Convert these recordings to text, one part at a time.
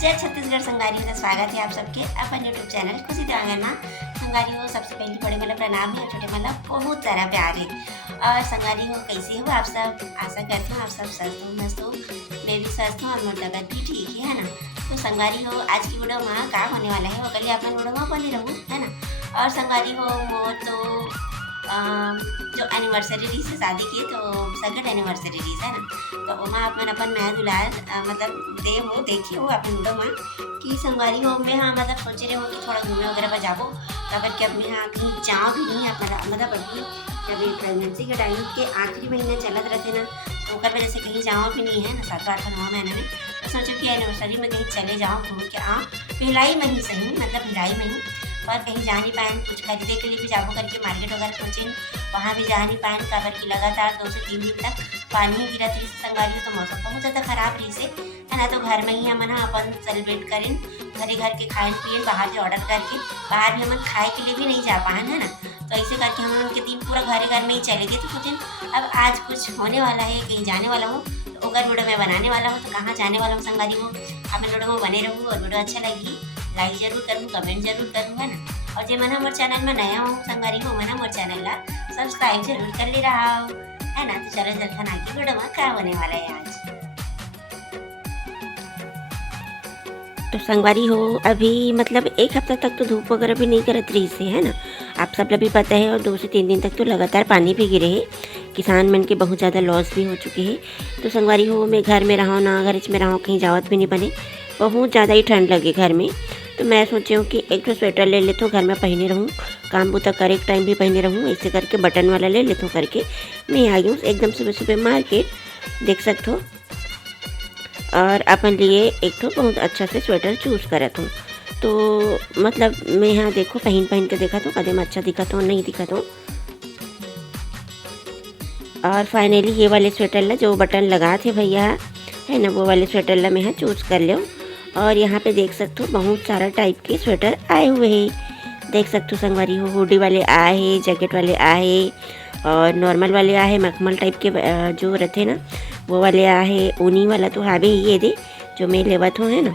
जय छत्तीसगढ़ संगारियों का स्वागत है आप सबके अपन यूट्यूब चैनल खुशी दिवांगन में। संगारियों सबसे पहले बड़े मतलब प्रणाम है, छोटे मतलब बहुत सारा प्यार है। और संगारियों कैसे हो आप सब? आशा करती हूँ आप सब स्वस्थ हो, मस्त हो। मैं भी स्वस्थ हूँ और मेरी तबियत भी ठीक है ना। तो संगारी हो आज की वीडियो में क्या होने वाला है वो कल अपन वीडियो में बनी रहूँ है ना। और संगारी हो मोर तो जो एनिवर्सरी रही से शादी की तो सेकंड एनिवर्सरी रही है ना। तो वहाँ अपन नया दुल्हन मतलब देखी हो अपने वीडियो में कि संगवारी हो में हाँ मतलब सोचे रहे हो कि थोड़ा घूमे वगैरह पर जाबो तब कि अपने यहाँ कहीं जाओ भी नहीं मतलब अभी जब प्रेगनेंसी के टाइम के आखिरी महीने चलत रहते ना तो ओकर वजह से कहीं जाओ भी नहीं है ना 7 8 9 महीने में। तो सोचो कि एनिवर्सरी में कहीं चले जाओ घूम के आओ भिलाई में ही सही मतलब भिलाई में ही। पर कहीं जा नहीं पाए, कुछ खरीदे के लिए भी जाबो करके मार्केट वगैरह पहुँचे वहाँ भी जा नहीं पाए काबर की लगातार 2 से 3 दिन तक पानी ही गिरत रही संगारी। तो मौसम बहुत ज़्यादा खराब रही से है ना। तो घर में ही हमन अपन सेलिब्रेट करें घरे घर के खाए पिए बाहर से ऑर्डर करके बाहर भी हमन खाए के लिए भी नहीं जा पाए है ना। तो ऐसे करके हम उनके दिन पूरा घर में ही चले गए। तो सोचें अब आज कुछ होने वाला है कहीं जाने वाला हूँ तो अगर वीडियो में बनाने वाला हूँ तो कहाँ जाने वाला हूँ संगारी हो आप वीडियो में बने रहूँ और वीडियो अच्छा लगी लाइक जरूर करूँ कमेंट जरूर करूँ है ना। और जो मन हमारे चैनल में नया हूँ संगारी हो मन हमारे चैनल ला सब्सक्राइब जरूर कर ले रहा हो है ना। तो चलो जल्द आगे वीडियो में क्या होने वाला है आज। तो संगवारी हो अभी मतलब एक हफ्ता तक तो धूप वगैरह भी नहीं करत रही से है ना। आप सब भी पता है और 2 से 3 दिन तक तो लगातार पानी भी गिरे है। किसान मन के बहुत ज़्यादा लॉस भी हो चुके हैं। तो संगवारी हो मैं घर में रहो ना घर में रहो कहीं जावत भी नहीं बने, बहुत ज़्यादा ही ठंड लगे घर में। तो मैं सोची हूँ कि एक तो स्वेटर ले लेता हूँ घर में पहने रहूँ काम बुता कर एक टाइम भी पहने रहूँ ऐसे करके बटन वाला ले लेता हूँ करके मैं आई हूँ एकदम सुबह सुबह मार्केट देख सकते हो। और अपन लिए एक तो बहुत अच्छा से स्वेटर चूज़ करत हूँ। तो मतलब मैं यहाँ देखो पहन के देखा तो कदम अच्छा दिखा तो नहीं दिखा तो। और फाइनली ये वाले स्वेटर ला जो बटन लगा थे भैया है ना वो वाले स्वेटर ला मैं यहाँ चूज़ कर लो। और यहाँ पे देख सकते हो बहुत सारा टाइप के स्वेटर आए हुए हैं। देख सकते हो संगवारी हो हुडी वाले आए हैं, जैकेट वाले आए और नॉर्मल वाले आए, मखमल टाइप के जो रहते ना वो वाले आए, ऊनी वाला तो हावे ये दे जो मैं लेवत हूँ है ना।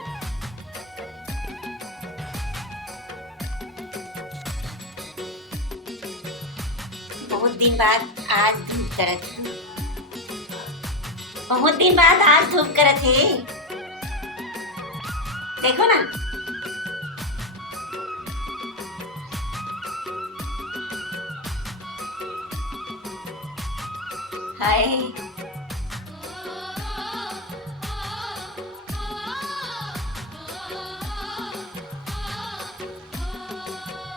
बहुत दिन बाद आज धूप करत है, बहुत दिन बाद आज धूप करत है देखो ना। हाय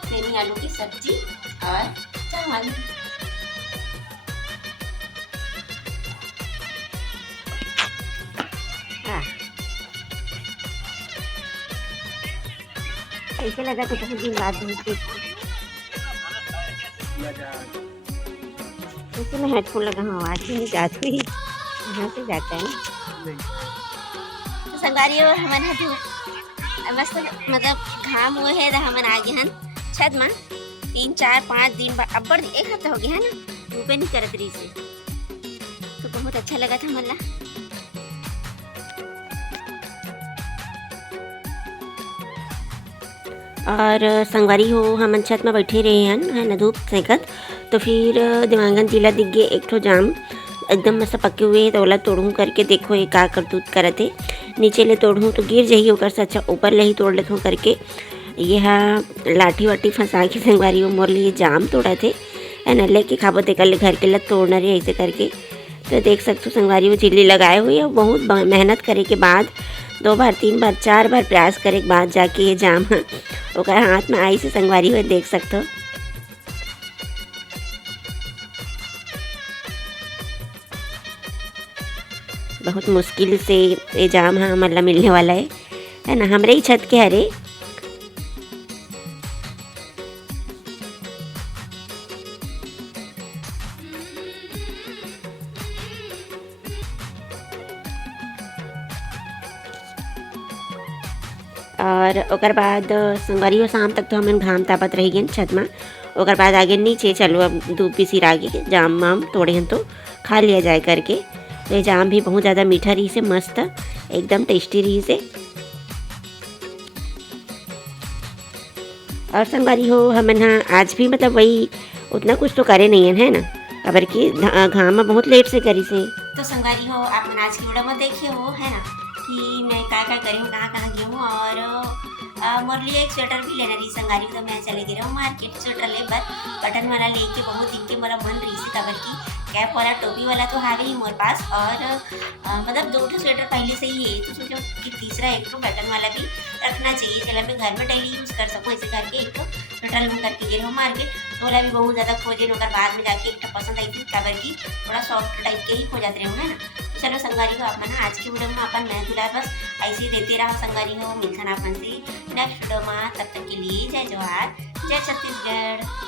सेमी आलू की सब्जी और चावल। हाँ कैसे लगा तो बहुत दिन बाद धूप वैसे मैं हेडफोन लगा हूँ आवाज़ भी नहीं जाती यहाँ से जाता है। तो संगारी हो हमन धूप मस्त मतलब घाम हुए है हमन आ गए हन छत में 3 4 5 दिन बाद अब्बड़ एक हफ्ता हो गया है ना धूपे नहीं करत रही से। तो बहुत अच्छा लगा था हमला। और संगवारी हो हमन छत में बैठे रहे हैं है ना धूप सेकत। तो फिर दिवांगन जिला दिख गए एक ठो जाम एकदम मस्त पके हुए है तो ओला तोड़ूँ करके देखो ये का करतूत करत है। नीचे ले तोड़ूँ तो गिर जाही ओकर से अच्छा ऊपर ले ही तोड़ लेते हूँ करके यह लाठी वाठी फंसा के संगवारी हो मोर लिए जाम तोड़ा थे है ना लेके खाबो ते कर ले घर के लत तोड़ना रहे ऐसे करके। तो देख सकते हो संगवारी वो चिल्ली लगाए हुए है बहुत मेहनत करे के बाद 2 बार 3 बार 4 बार प्रयास करे के बाद जाके ये जाम ओकर हाथ में आई से संगवारी हुए देख सकते हो। बहुत मुश्किल से ये जाम हमारा मिलने वाला है ना हमारे ही छत के हरे। और ओकर बाद संगवारी हो शाम तक तो हमन घाम तापत रही गए छत में। ओकर बाद आगे नीचे चलो अब धूप भी सिरा आगे जाम वाम तोड़े हैं तो खा लिया जाए करके। तो ये जाम भी बहुत ज़्यादा मीठा रही से मस्त एकदम टेस्टी रही से। और संगवारी हो हमन हा आज भी मतलब वही उतना कुछ तो करे नहीं है ना, काबर कि घाम में बहुत लेट से करी से। तो संगवारी हो आप मन आज की वीडियो में देखे हो है ना कि मैं क्या क्या करी हूँ, कहाँ कहाँ गई हूँ। और मोर लिए एक स्वेटर भी लेना रही संगवारी हो, तो मैं चले गई हूँ मार्केट स्वेटर ले बर बटन वाला लेके। बहुत दिन के मेरा मन रही से, काबर की कैप वाला टोपी वाला तो हावे ही मोर पास, और मतलब 2 स्वेटर पहले से ही है, तो सोचो कि तीसरा एक तो बटन वाला भी रखना चाहिए, चला मैं घर में डेली यूज़ कर सकूँ ऐसे करके। एक तो स्वेटर लूँ करके गए हूँ मार्केट, तो वाला भी बहुत ज़्यादा खोजे होकर बाद में जाके एक पसंद आई थी, काबर की थोड़ा सॉफ्ट टाइप के ही खो जाते रहे है ना। तो चलो संगवारी हो आप ना आज की वीडियो में अपन मैं दुला बस ऐसे ही देते रहा संगवारी हो। मिलता अपन से नेक्स्ट वीडियो में, तब तक के लिए जय जवाहर जय छत्तीसगढ़।